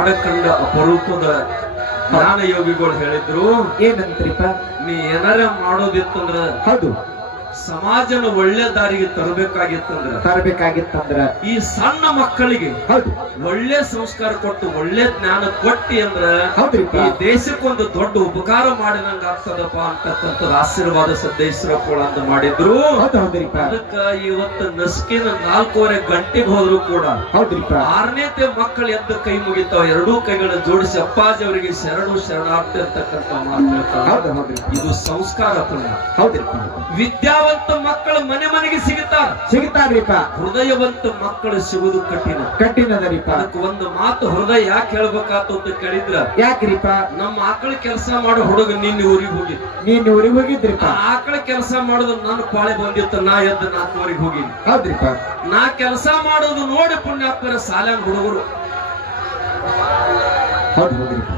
ಮಾಡಕಂಡ ಅಪರೂಪದ ಜ್ಞಾನ ಯೋಗಿಗಳು ಹೇಳಿದ್ರು, ಏನಂತ್ರಿಪ್ಪ? ನೀ ಏನಾರ ಮಾಡೋದಿತ್ತಂದ್ರ ಹೌದು, ಸಮಾಜನ ಒಳ್ಳೆ ದಾರಿಗೆ ತರಬೇಕಾಗಿತ್ತಂದ್ರ ಈ ಸಣ್ಣ ಮಕ್ಕಳಿಗೆ ಹೌದು ಒಳ್ಳೆ ಸಂಸ್ಕಾರ ಕೊಟ್ಟು ಒಳ್ಳೆ ಜ್ಞಾನ ಕೊಟ್ಟಿ ಅಂದ್ರ ಹೌದ್ರಿಪ್ಪ, ಈ ದೇಶಕ್ಕೊಂದು ದೊಡ್ಡ ಉಪಕಾರ ಮಾಡಿದಂಗ ಆಗ್ತದಪ್ಪ ಅಂತಕ್ಕಂಥದ್ದು ಆಶೀರ್ವಾದ ಸಿದ್ದೇಶ್ವರಪ್ಪಳ ಅಂತ ಮಾಡಿದ್ರು. ಹೌದ್ರಿಪ್ಪ, ಅದಕ್ಕ ಇವತ್ತು ನಸ್ಕಿನ 4:15 ಗಂಟೆಗೆ ಹೋದ್ರು ಕೂಡ ಹೌದ್ರಿಪ್ಪ, 6ನೇತೆ ಮಕ್ಕಳು ಎದ್ದು ಕೈ ಮುಗಿತಾವ, ಎರಡೂ ಕೈಗಳನ್ನ ಜೋಡಿಸಿ ಅಪ್ಪಾಜಿ ಅವರಿಗೆ ಶರಣಾರ್ಥಿ ಅಂತಕ್ಕಂಥ ಮಾತು ಹೇಳ್ತಾರೆ. ಇದು ಸಂಸ್ಕಾರ ಪುಣ್ಯ. ಹೌದ್ರಿಪ್ಪ, ವಿದ್ಯಾವಂತ ಮಕ್ಕಳು ಮನೆ ಮನೆಗೆ ಸಿಗುತ್ತಾರ್ರಿಪ್ಪ, ಹೃದಯವಂತ ಮಕ್ಕಳು ಸಿಗುವುದು ಕಠಿಣದರಿಪ್ಪ. ಅದಕ್ಕೆ ಒಂದು ಮಾತು ಹೃದಯ ಯಾಕೆ ಹೇಳ್ಬೇಕಾತು ಅಂತ ಕೇಳಿದ್ರ, ಯಾಕ್ರಿಪ್ಪ? ನಮ್ಮ ಆಕಳ ಕೆಲಸ ಮಾಡೋ ಹುಡುಗ ನಿನ್ನೆ ಊರಿಗೆ ಹೋಗಿದ್ರಿಪ್ಪ. ಆಕಳ ಕೆಲಸ ಮಾಡೋದು ನನ್ನ ಪಾಳೆ ಬಂದಿತ್ತು, ನಾ ಎದ್ದು 4:15 ಹೋಗಿನಿ. ಹೌದ್ರಿಪ್ಪ, ನಾ ಕೆಲಸ ಮಾಡೋದು ನೋಡಿ ಪುಣ್ಯಾತ್ಮರ ಸಾಲ್ಯಾನ ಹುಡುಗರು ಹೌದ್ರಿಪ್ಪ,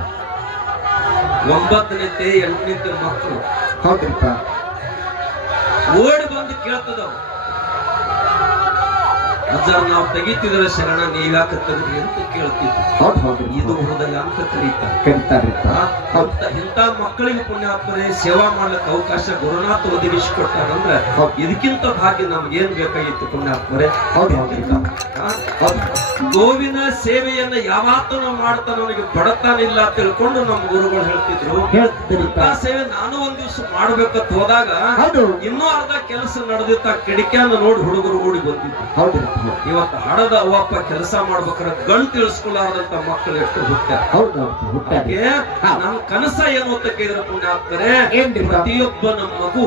9ನೇತೆ 8ನೇತೆ ಮಕ್ಕಳು ಹೌದ್ರಿಪ್ಪ, ಓಡಿ ಬಂದು ಕೇಳ್ತದವ, ಅಜ್ಜ ನಾವು ತೆಗಿತಿದ್ರೆ ಶರಣ ನೀವ್ಯಾಕ ತೆಗೆದ್ರಿ ಅಂತ ಕೇಳ್ತಿದ್ವಿ. ಇದು ಹೃದಯ ಅಂತ ಕರೀತಾರೆ. ಇಂಥ ಮಕ್ಕಳಿಗೆ ಪುಣ್ಯಾತ್ಮರೇ ಸೇವಾ ಮಾಡ್ಲಿಕ್ಕೆ ಅವಕಾಶ ಗುರುನಾಥ ಒದಗಿಸಿಕೊಟ್ಟಾರಂದ್ರೆ ಇದಕ್ಕಿಂತ ಭಾಗ್ಯ ನಮ್ಗೆ ಏನ್ ಬೇಕಾಗಿತ್ತು ಪುಣ್ಯಾತ್ಮರೇ. ಗೋವಿನ ಸೇವೆಯನ್ನ ಯಾವತ್ತೂ ಮಾಡ್ತಾನ ಅವನಿಗೆ ಬಡತನ ಇಲ್ಲ ಅಂತ ತಿಳ್ಕೊಂಡು ನಮ್ಮ ಗುರುಗಳು ಹೇಳ್ತಿದ್ರು. ಸೇವೆ ನಾನು ಒಂದ್ ದಿವ್ಸ ಮಾಡ್ಬೇಕಂತ ಹೋದಾಗ ಇನ್ನೂ ಅರ್ಧ ಕೆಲಸ ನಡೆದಿತ್ತ, ಕಿಡಿಕ್ಯಾನ ನೋಡಿ ಹುಡುಗರು ಓಡಿ ಬಂದಿತ್ತು. ಇವತ್ತು ಹಡದ ಅವಪ್ಪ ಕೆಲಸ ಮಾಡ್ಬೇಕಾದ್ರೆ ಗಂಟು ಇಳಿಸ್ಕೊಳ್ಳಾರ್ದಂತ ಮಕ್ಕಳು ಎಷ್ಟು ಹುಟ್ಟಾರೆ. ನನ್ನ ಕನಸ ಏನು ಅಂತ ಕೇಳಿದ್ರೆ ಪುಣ್ಯಾತ್ಮರೇ, ಪ್ರತಿಯೊಬ್ಬನ ಮಗು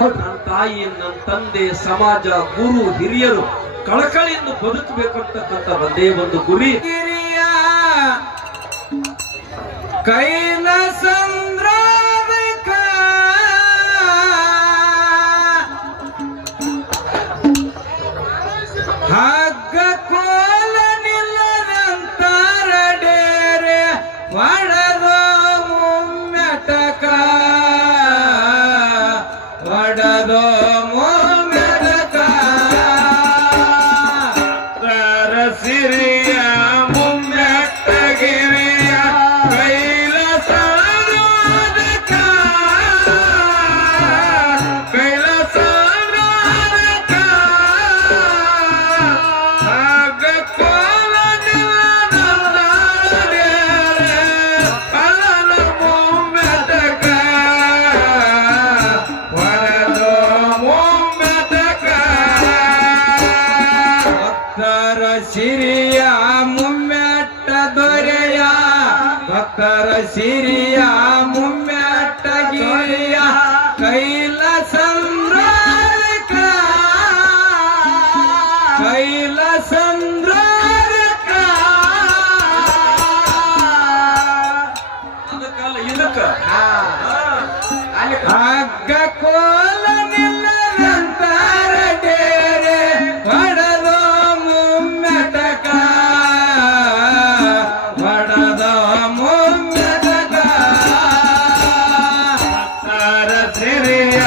ನನ್ನ ತಾಯಿ, ನನ್ನ ತಂದೆ, ಸಮಾಜ, ಗುರು, ಹಿರಿಯರು ಕಳಕಳಿಯಿಂದ ಬದುಕಬೇಕಂತಕ್ಕಂಥ ಒಂದೇ ಒಂದು ಗುರಿ. ಕೈಲಾಸಂದ್ರ ಹಗ್ಗ ಕೋಲ ನಿಲ್ಲದಂತಾರ ಡೇರೆ ಒಡದ ಮುಮ್ಮೆಟಕ ಒಡದ ಮುಮ್ಮೆಟಕ ಸಿರಿಯ ಮುಮ್ಮೆಟ್ಟಗಿರಿಯ ಸಿರಿಯ ಮುಮ್ಮೆಟ್ಟ ದೊರೆಯ ಭಕ್ತರ ಸಿರಿಯ ಮುಮ್ಮೆಟ್ಟ ಗಿರಿಯ ಕೈಲಾಸಂದ್ರ ಅದಕ್ಕಲ್ಲ ಇದಕ್ಕ ಹಗ್ಗ ಕೋಲ ನಿಲ್ಲದಂತಾರ ಡೇರೆ ಒಡದ ಮುಮ್ಮೆಟಕ ಒಡದ ಮುಮ್ಮೆಟಕ ಭಕ್ತರ ಸಿರಿಯ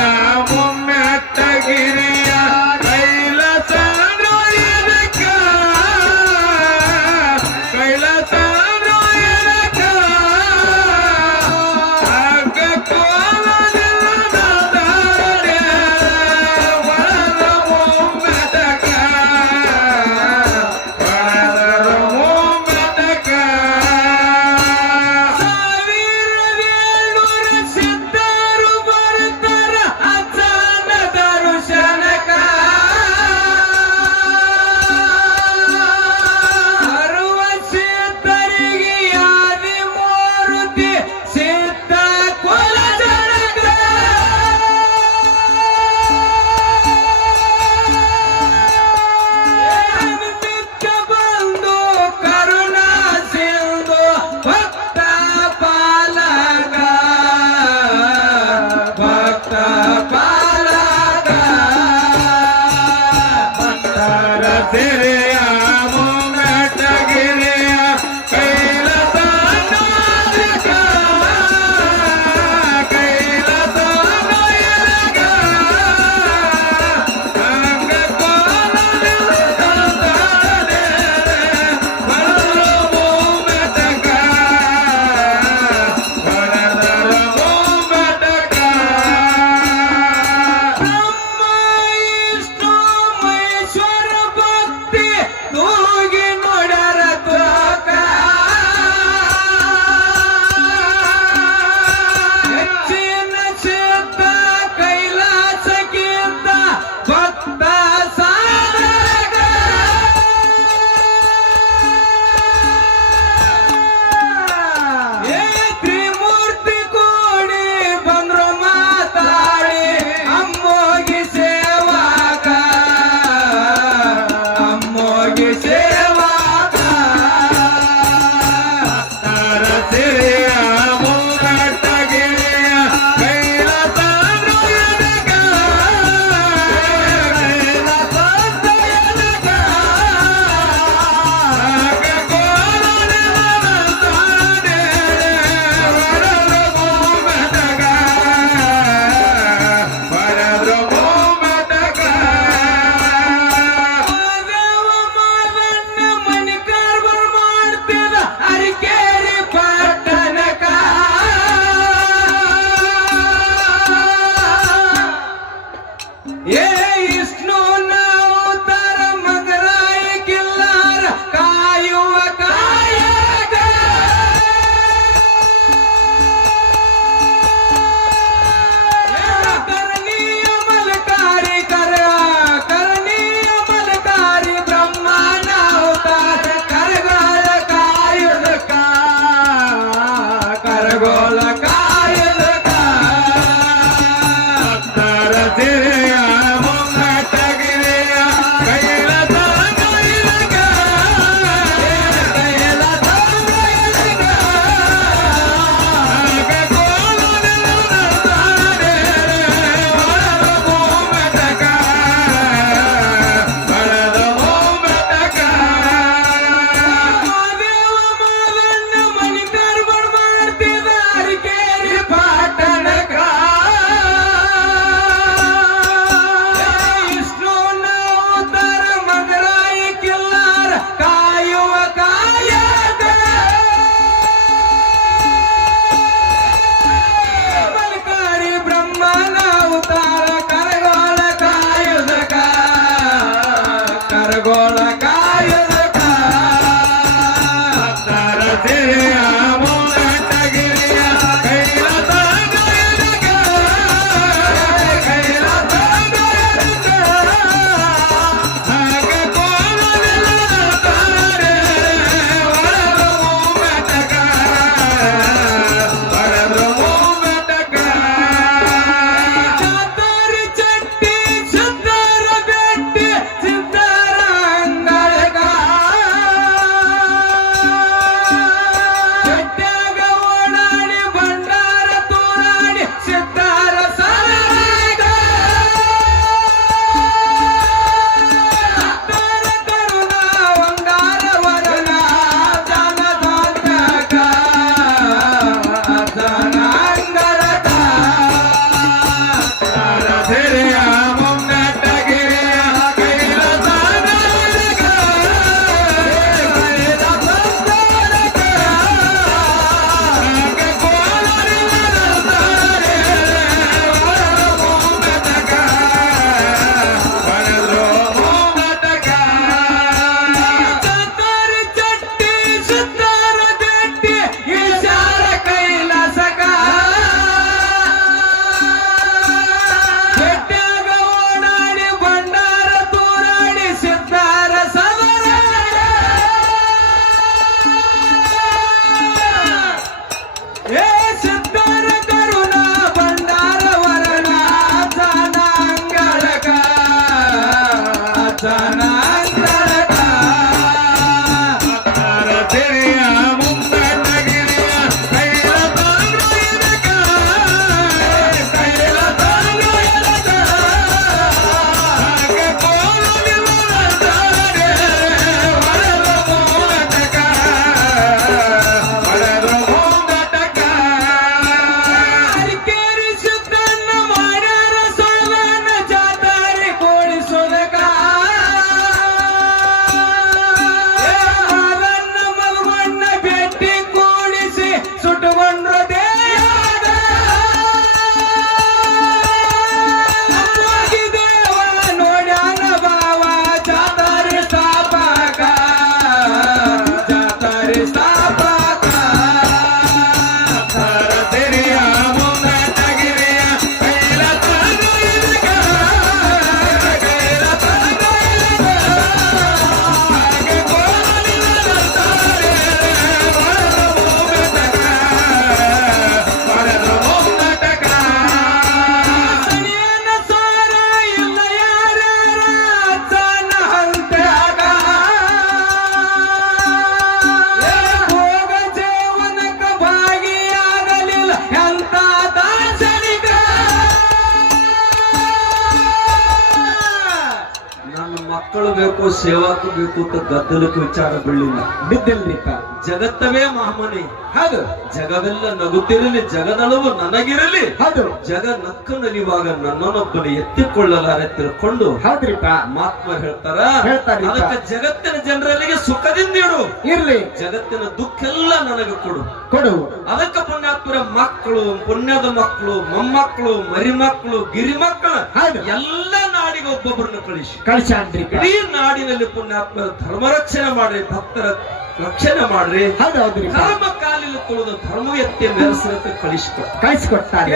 ಮಕ್ಕಳು ಬೇಕು ಸೇವಾಕು ಬೇಕು ಅಂತ ಗದ್ದಲಕ್ಕೆ ವಿಚಾರ ಬೀಳಿಲ್ಲ ಬಿದ್ದಿಲ್ರಿಪ್ಪ. ಜಗತ್ತವೇ ಮಹಾಮನಿ. ಹೌದು. ಜಗವೆಲ್ಲ ನಗುತ್ತಿರಲಿ, ಜಗದಳವು ನನಗಿರಲಿ. ಹೌದು. ಜಗ ನಕ್ಕ ನಲಿಯುವಾಗ ನನ್ನನ್ನೊಬ್ಬನ ಎತ್ತಿಕೊಳ್ಳಲಾರೆ ತಿಳ್ಕೊಂಡು ಹೌದ್ರಿಪ್ಪ ಮಹಾತ್ಮ ಹೇಳ್ತಾರ. ಹೇಳ್ತಾರೆ ಅದಕ್ಕೆ ಜಗತ್ತಿನ ಜನರಲ್ಲಿಗೆ ಸುಖದಿಂದ ಇಡು, ಇರ್ಲಿ, ಜಗತ್ತಿನ ದುಃಖ ಎಲ್ಲ ನನಗೆ ಕೊಡು ಕೊಡು. ಅದಕ್ಕೆ ಪುಣ್ಯಾತ್ಮರ ಮಕ್ಕಳು, ಪುಣ್ಯದ ಮಕ್ಕಳು, ಮೊಮ್ಮಕ್ಕಳು, ಮರಿ ಮಕ್ಕಳು, ಗಿರಿ ಮಕ್ಕಳು ಎಲ್ಲ ನಾಡಿಗೆ ಒಬ್ಬೊಬ್ಬರನ್ನು ಕಳಿಸಿ ಇಡೀ ನಾಡಿನಲ್ಲಿ ಪುಣ್ಯಾತ್ಮರ ಧರ್ಮ ರಕ್ಷಣೆ ಮಾಡ್ರಿ, ಭಕ್ತರ ರಕ್ಷಣೆ ಮಾಡ್ರಿ. ಧರ್ಮ ಕಾಲಿನ ತುಳಿದ ಧರ್ಮ ಎತ್ತಿ ಮೆರೆಸಕ್ಕೆ ಕಳಿಸಿಕೊಡ್ತಾರೆ.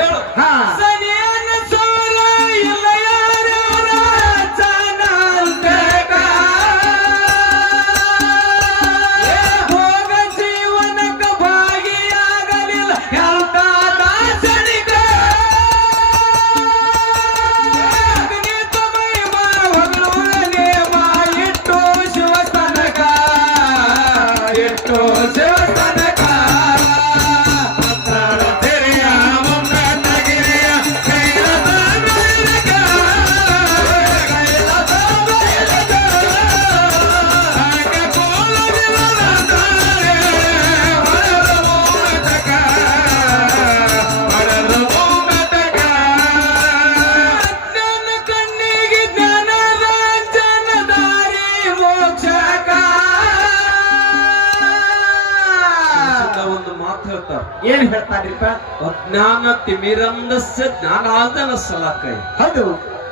ಏನ್ ಹೇಳ್ತಾರ್ರಿಪ್ಪ? ಅಜ್ಞಾನ ತಿಮಿರಂದಸ್ಯ ಜ್ಞಾನಾರ್ಜನ ಸಲಾಕೈ. ಹೌದು.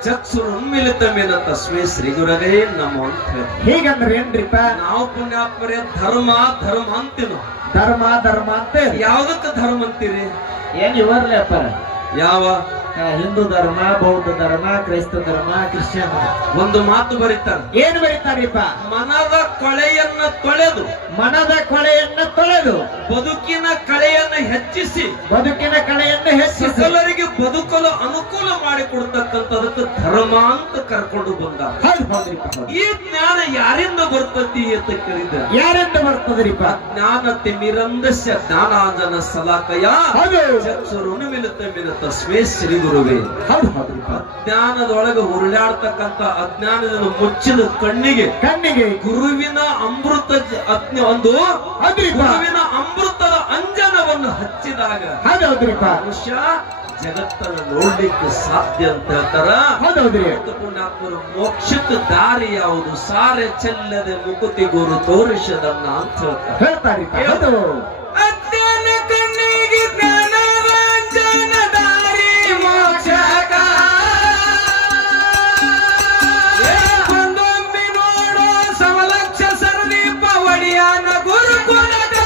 ಚಕ್ಷುರುನ್ಮಿಲಿತಮೇನ ತಸ್ಮೈ ಶ್ರೀ ಗುರವೇ ನಮೋ ಅಂತ ಹೇಳಿ. ಹೀಗಂದ್ರೆ ಏನ್ರಿಪ್ಪ? ನಾವು ಪುಣ್ಯಾತ್ಮರೇ ಧರ್ಮ ಧರ್ಮ ಅಂತೀವಿ. ಧರ್ಮ ಧರ್ಮ ಅಂತ ಯಾವ್ದಕ್ಕ ಧರ್ಮ ಅಂತೀರಿ? ಏನ್ ಇವರ್ಲೇಪ್ಪ? ಯಾವ? ಹಿಂದೂ ಧರ್ಮ, ಬೌದ್ಧ ಧರ್ಮ, ಕ್ರೈಸ್ತ ಧರ್ಮ, ಕ್ರಿಶ್ಚಿಯನ್. ಒಂದು ಮಾತು ಬರೀತಾರೆ. ಏನ್ ಬರೀತಾರಿಪ್ಪ? ಮನದ ಕೊಳೆಯನ್ನ ತೊಳೆದು, ಮನದ ಕೊಳೆಯನ್ನ ತೊಳೆದು, ಬದುಕಿನ ಕಳೆಯನ್ನ ಹೆಚ್ಚಿಸಿ, ಬದುಕಿನ ಕಳೆಯನ್ನ ಹೆಚ್ಚಿಸಿ, ಸಕಲರಿಗೆ ಬದುಕಲು ಅನುಕೂಲ ಮಾಡಿಕೊಡ್ತಕ್ಕಂಥದಕ್ಕೆ ಧರ್ಮ ಅಂತ ಕರ್ಕೊಂಡು ಬಂದ. ಹೌದು ಹೌದ್ರಿಪ್ಪ. ಈ ಜ್ಞಾನ ಯಾರಿಂದ ಬರ್ತತಿ ಅಂತ ಕೇಳಿದ. ಯಾರಿಂದ ಬರ್ತದ್ರಿಪ್ಪ? ಜ್ಞಾನ ತಿಮಿರಂದಸ್ಯ ಜ್ಞಾನಾಂಜನ ಸಲಾಕಯ ಹೌದು. ಚಕ್ಷುರುನ್ಮಿಲಿತಮೇನ ತಸ್ಮೈ ಶ್ರೀ ಗುರುವೇ. ಹೌದು ಹೌದ್ರಿಪ್ಪ. ಅಜ್ಞಾನದೊಳಗೆ ಉರುಳಾಡ್ತಕ್ಕಂಥ ಅಜ್ಞಾನದಿಂದ ಮುಚ್ಚಿದ ಕಣ್ಣಿಗೆ ಗುರುವಿನ ಅಮೃತ ಒಂದು ಗುರುವಿನ ಅಮೃತದ ಅಂಜನವನ್ನು ಹಚ್ಚಿದಾಗ ಮನುಷ್ಯ ಜಗತ್ತನ್ನು ನೋಡ್ಲಿಕ್ಕೆ ಸಾಧ್ಯ ಅಂತ ಹೇಳ್ತಾರ. ಪುಣ್ಯಾತ್ಮರು ಮೋಕ್ಷಕ್ಕೆ ದಾರಿ ಯಾವುದು? ಸಾರೆ ಚೆಲ್ಲದೆ ಮುಕುತಿ ಗುರು ತೋರಿಸದನ್ನ ಅಂತ ಹೇಳ್ತಾರೆ. ಅಜ್ಞಾನ ಕಣ್ಣಿಗೆ ಜ್ಞಾನವಂಜನ ದಾರಿ ಮೋಕ್ಷಕ. ಒಂದೊಮ್ಮೆ ನೋಡೋ ಸಮಲಕ್ಷ ಸರದಿ ಪವಡಿಯಾನ ಗುರುಕುಲದ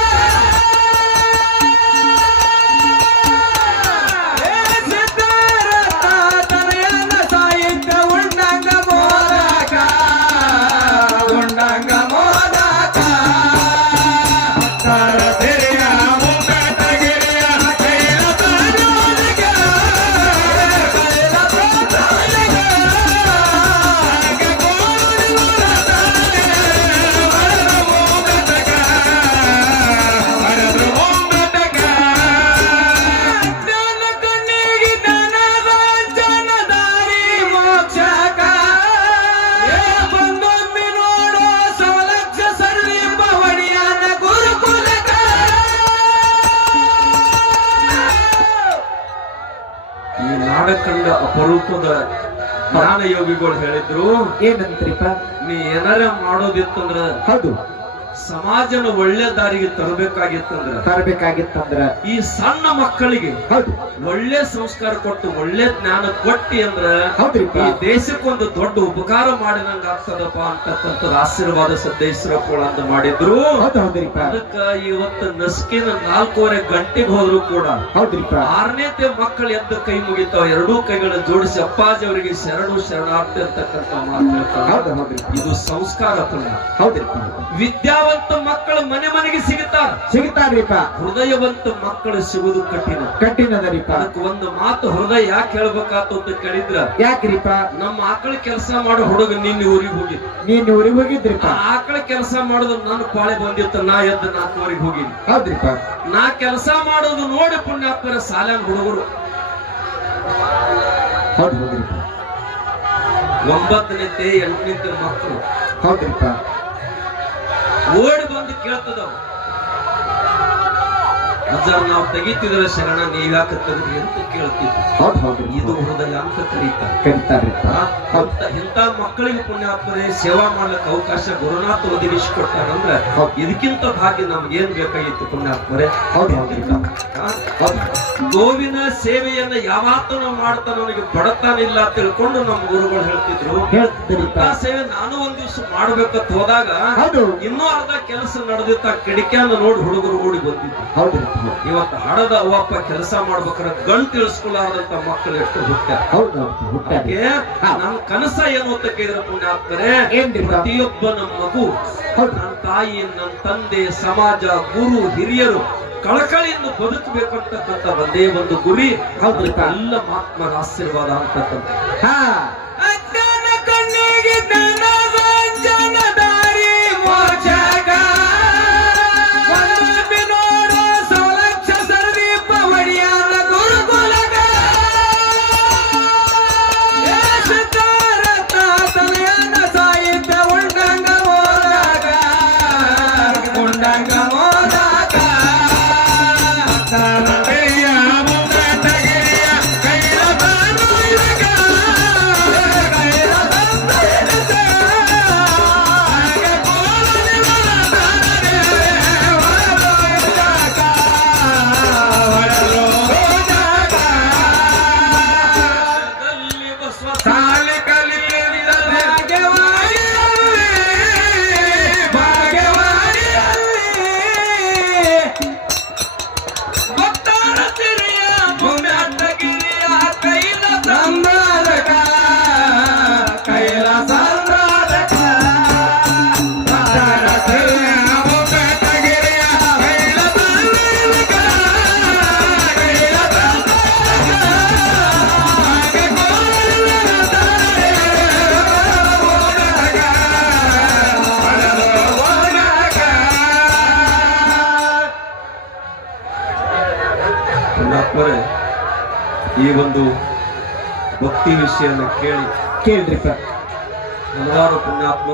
ಕಂಡ ಅಪರೂಪದ ಜ್ಞಾನ ಯೋಗಿಗಳು ಹೇಳಿದ್ರು. ಏನಂತ್ರಿಪ್ಪ? ನೀ ಏನಾರ ಮಾಡೋದಿತ್ತಂದ್ರ, ಹೌದು, ಸಮಾಜನ ಒಳ್ಳೆ ದಾರಿಗೆ ತರಬೇಕಾಗಿತ್ತಂದ್ರ ಈ ಸಣ್ಣ ಮಕ್ಕಳಿಗೆ ಹೌದು ಒಳ್ಳೆ ಸಂಸ್ಕಾರ ಕೊಟ್ಟು ಒಳ್ಳೆ ಜ್ಞಾನ ಕೊಟ್ಟಿ ಅಂದ್ರ ಹೌದ್ರಿಪ್ಪ ಈ ದೇಶಕ್ಕೊಂದು ದೊಡ್ಡ ಉಪಕಾರ ಮಾಡಿದಂಗ ಆಗ್ತದಪ್ಪ ಅಂತಕ್ಕಂಥದ್ದು ಆಶೀರ್ವಾದ ಸಿದ್ದೇಶ್ವರಪ್ಪಳ ಅಂತ ಮಾಡಿದ್ರು. ಅದಕ್ಕ ಇವತ್ತು ನಸ್ಕಿನ 4:15 ಗಂಟೆಗೆ ಹೋದ್ರು ಕೂಡ ಹೌದ್ರಿಪ್ಪ 6ನೇತೆ ಮಕ್ಕಳು ಎದ್ದು ಕೈ ಮುಗಿತಾವ. ಎರಡೂ ಕೈಗಳ ಜೋಡಿಸಿ ಅಪ್ಪಾಜಿ ಅವರಿಗೆ ಶರಣಾರ್ಥಿ ಅಂತಕ್ಕಂಥ ಮಾತು ಹೇಳ್ತಾರೆ. ಇದು ಸಂಸ್ಕಾರ ಪುಣ್ಯ. ಹೌದ್ರಿಪ್ಪ. ವಿದ್ಯಾವಂತ ಮಕ್ಕಳು ಮನೆ ಮನೆಗೆ ಸಿಗುತ್ತಾರ್ರಿಪ್ಪ. ಹೃದಯವಂತ ಮಕ್ಕಳು ಸಿಗುವುದು ಕಠಿಣದರಿಪ್ಪ. ಅದಕ್ಕೆ ಒಂದು ಮಾತು ಹೃದಯ ಯಾಕೆ ಹೇಳ್ಬೇಕಾತು ಅಂತ ಕೇಳಿದ್ರ, ಯಾಕ್ರಿಪ್ಪ? ನಮ್ಮ ಆಕಳ ಕೆಲಸ ಮಾಡೋ ಹುಡುಗ ನಿನ್ನ ಊರಿಗೆ ಹೋಗಿದ್ರಿಪ್ಪ. ಆಕಳ ಕೆಲಸ ಮಾಡೋದು ನನ್ನ ಪಾಳೆ ಬಂದಿತ್ತು. ನಾ ಎದ್ದು 4 ಹೋಗಿನಿ. ಹೌದ್ರಿಪ್ಪ. ನಾ ಕೆಲಸ ಮಾಡೋದು ನೋಡಿ ಪುಣ್ಯಾತ್ಮರ ಸಾಲನ ಹುಡುಗರು 9ನೇತೆ 8ನೇತೆ ಮಕ್ಕಳು ಹೌದ್ರಿಪ್ಪ ಓಡಿ ಬಂದು ಕೇಳ್ತದವ, ಅಜ್ಜಾರ ನಾವು ತೆಗಿತಿದ್ರ ಶರಣ ನೀವ್ಯಾಕ ತೆಗೆದ್ರಿ ಅಂತ ಕೇಳ್ತಿದ್ವಿ. ಇದು ಹೃದಯ ಅಂತ ಕರೀತಾರೆ. ಇಂಥ ಮಕ್ಕಳಿಗೆ ಪುಣ್ಯಾತ್ಮರೇ ಸೇವಾ ಮಾಡ್ಲಿಕ್ಕೆ ಅವಕಾಶ ಗುರುನಾಥ ಒದಗಿಸಿಕೊಟ್ಟಾರಂದ್ರೆ ಇದಕ್ಕಿಂತ ಭಾಗ್ಯ ನಮ್ಗೆ ಏನ್ ಬೇಕಾಗಿತ್ತು ಪುಣ್ಯಾತ್ಮರೇ. ಗೋವಿನ ಸೇವೆಯನ್ನ ಯಾವತ್ತೂ ಮಾಡ್ತಾನ ಅವನಿಗೆ ಬಡತನ ಇಲ್ಲ ತಿಳ್ಕೊಂಡು ನಮ್ಮ ಗುರುಗಳು ಹೇಳ್ತಿದ್ರು. ಆ ಸೇವೆ ನಾನು ಒಂದ್ ದಿವ್ಸ ಮಾಡ್ಬೇಕಂತ ಹೋದಾಗ ಇನ್ನೂ ಅರ್ಧ ಕೆಲಸ ನಡೆದಿತ್ತ. ಕಿಡಿಕ್ಯಾನ ನೋಡಿ ಹುಡುಗರು ಓಡಿ ಬಂದಿದ್ರು. ಇವತ್ತು ಹಡದ ಅವಪ್ಪ ಕೆಲಸ ಮಾಡ್ಬೇಕಾದ್ರೆ ಗಂಟು ಇಳಿಸ್ಕೊಳ್ಳಾರ್ದಂತ ಮಕ್ಕಳು ಎಷ್ಟು ಹುಟ್ಟಾರೆ. ನನ್ನ ಕನಸ ಏನು ಅಂತ ಕೇಳಿದ್ರೆ ಪುಣ್ಯಾತ್ಮರೇ, ಪ್ರತಿಯೊಬ್ಬನ ಮಗು ನನ್ನ ತಾಯಿ, ನನ್ನ ತಂದೆ, ಸಮಾಜ, ಗುರು, ಹಿರಿಯರು ಕಳಕಳಿಯನ್ನು ಬದುಕಬೇಕಂತಕ್ಕಂಥ ಒಂದೇ ಒಂದು ಗುರಿ. ಎಲ್ಲ ಮಹಾತ್ಮರ ಆಶೀರ್ವಾದ ಅಂತಕ್ಕಂಥ ಅಜ್ಞಾನ ಕಣ್ಣಿಗೆ ಜ್ಞಾನವಂಜನ ದಾರಿ ಮೋಕ್ಷಕ. ಈ ಒಂದು ಭಕ್ತಿ ವಿಷಯನ ಕೇಳಿ ಕೇಳ್ರಿಪ್ಪ ಹಲವಾರು ಪುಣ್ಯಾತ್ಮ